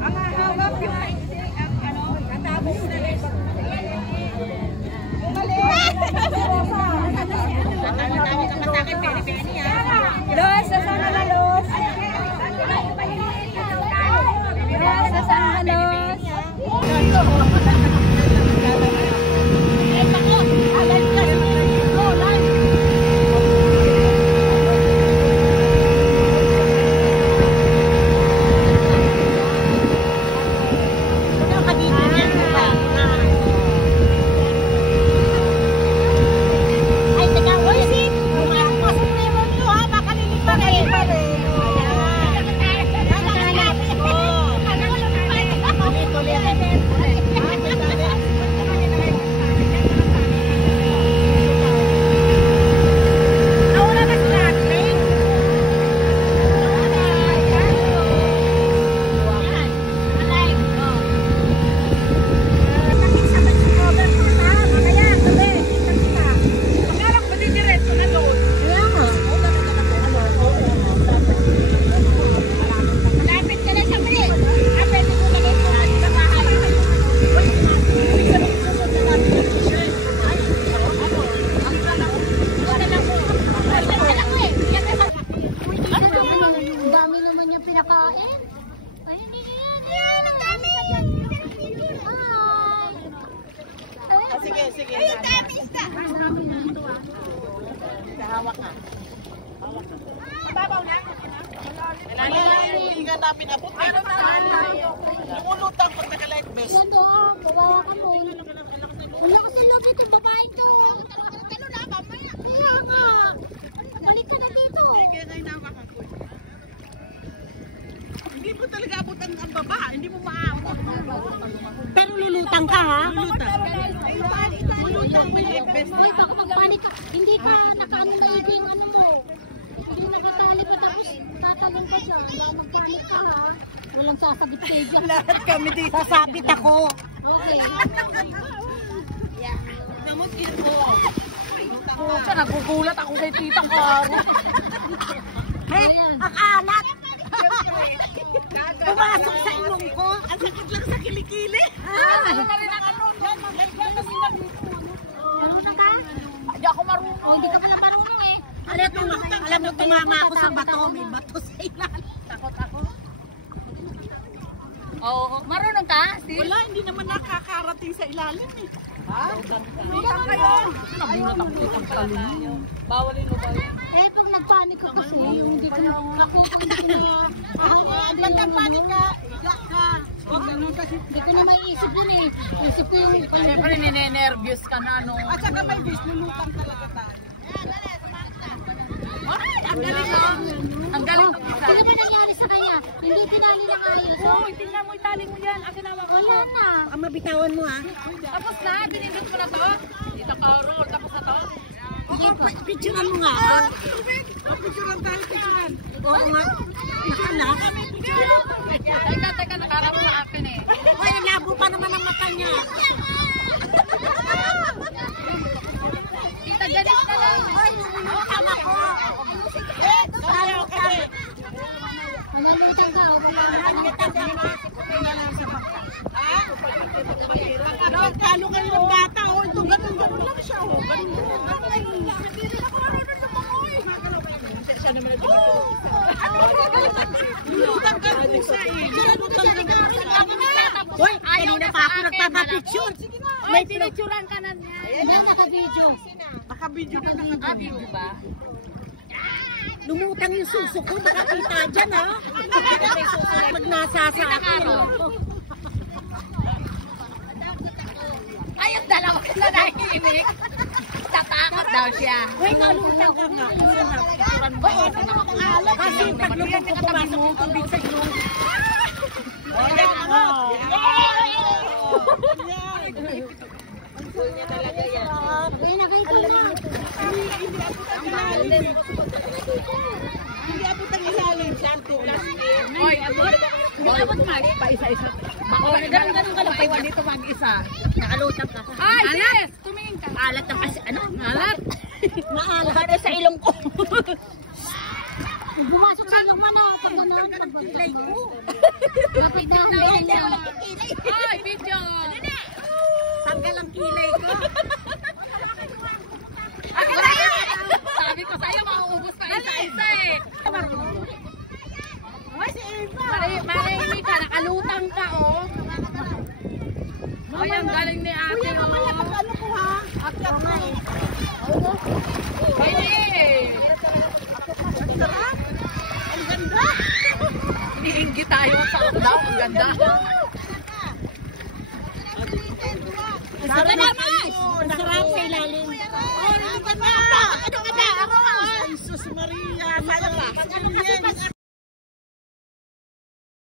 Ang hawak yung natapos na rin. Los, nasaan na Los? Los, nasaan na Los? Sige. Hawak ka. Babaw na. Hindi nga namin abot. Meron na. Lumulutang pag naka-life vest. Ganda, babawa ka mo. Wala kasi love ito, babae to. Ano na, mamaya. Kaya nga. Balik ka na dito. Kaya kayo nawakan ko. Hindi mo talaga abot ang baba. Hindi mo maaabot. Pero lulutang ka ha? Lulutang may life vest. Uy, baka magpanik ka. Hindi ka nakaano na yung ano mo. Hindi nakatali pa tapos tatagal ka dyan. Baka magpanik ka ha. Walang sasabit kayo dyan. Lahat kami dito. Sasabit ako. Okay. Namot mo. Pucha, nagugulat ako kay Titang Karo. Ang alat. Pumasok sa ilong ko. Ang sakit lang sa kilikili. Ano na rin ang ano? Marunong ka? Hindi ako marunong. O, hindi ka pala marunong eh. Alam mo, tumama ako sa bato. May bato sa ilalim. Takot ako. Oo, marunong ka? Wala, hindi naman nakakarating sa ilalim eh. Lutang kayo. Nabulat ako Titang Karo. Bawalin mo ba yun? Eh, pag nagpanik ka kasi, hindi ko na, ako kung hindi ko na, Pag nagpanik ka, iga ka. Huwag ganun kasi. hindi ko na maiisip yun eh. Isip ko yung, Siyempre, ninenervyos ka na, no? At saka may vis, lulutang talaga tayo. Ay, ang galing, no? Ang galing. ano ba nangyari sa kanya? Hindi tinali ng ayos. Oo, tingnan mo, itali mo yan. Ang ginawa ko. Wala na. Ang mabitawan mo ha. Tapos na, binindot mo na to. Titang Karo, tapos na to. Picturean mo nga. Picturean tayo, picturean. Oo nga. Picturean na. Teka, nakarap sa akin eh. Ay, labo pa naman ang mata niya. Tita, galit ka lang. Tama ko. Manalutang ka. Talo kayo ng bata. O, ito, ganun lang siya. Ganun. Lulutang ka rin siya eh. Hoy, kanina pa ako nagpapapicture. May pinicturan ka na niya. Ayan, naka-video. Naka-video ka na. Video ba? Lumutang yung suso ko. Baka kita dyan ha. Pag nasa sa akin. Ay, ang dalawa na nahihinig. Tatakot daw siya. Hoy, nalutang ka nga. Kasi pag lumutang ko pumasok yung tubig sa ilong. Ayan nga. Uy, nakita na. Hindi abot ang ilalim. Santo, last year. Hoy, abot. Hindi abot, Max. Pa isa-isa. Oh, ganun ka lang. Paiwan dito mag-isa. Nakalutang ka. Ay, sis! Tumingin ka. Alat ng kasi, ano? Alat. Maalat. Para sa ilong ko. Bumasok sa ilong mo na. Pag gano'n. Kilay ko. Kapag dahil na. Ay, video. Tanggal ang kilay ko. Sabi ko sa'yo, mauubos pa isa-isa eh. Ay, si Eva. Marami ka, nakalutang ka oh. Ay, ang galing ni ate Kuya, mamaya pag oh. ano ko ha? Akyat na eh. Pwede eh. Ang sarap. Ang ganda. Iniinggit tayo sa ako daw, ang ganda. Sarap naman. Ang sarap sa ilalim. Oh, ang ganda. Ano ka na? Ako ha? Ay, Sus Maria. Sayang pa.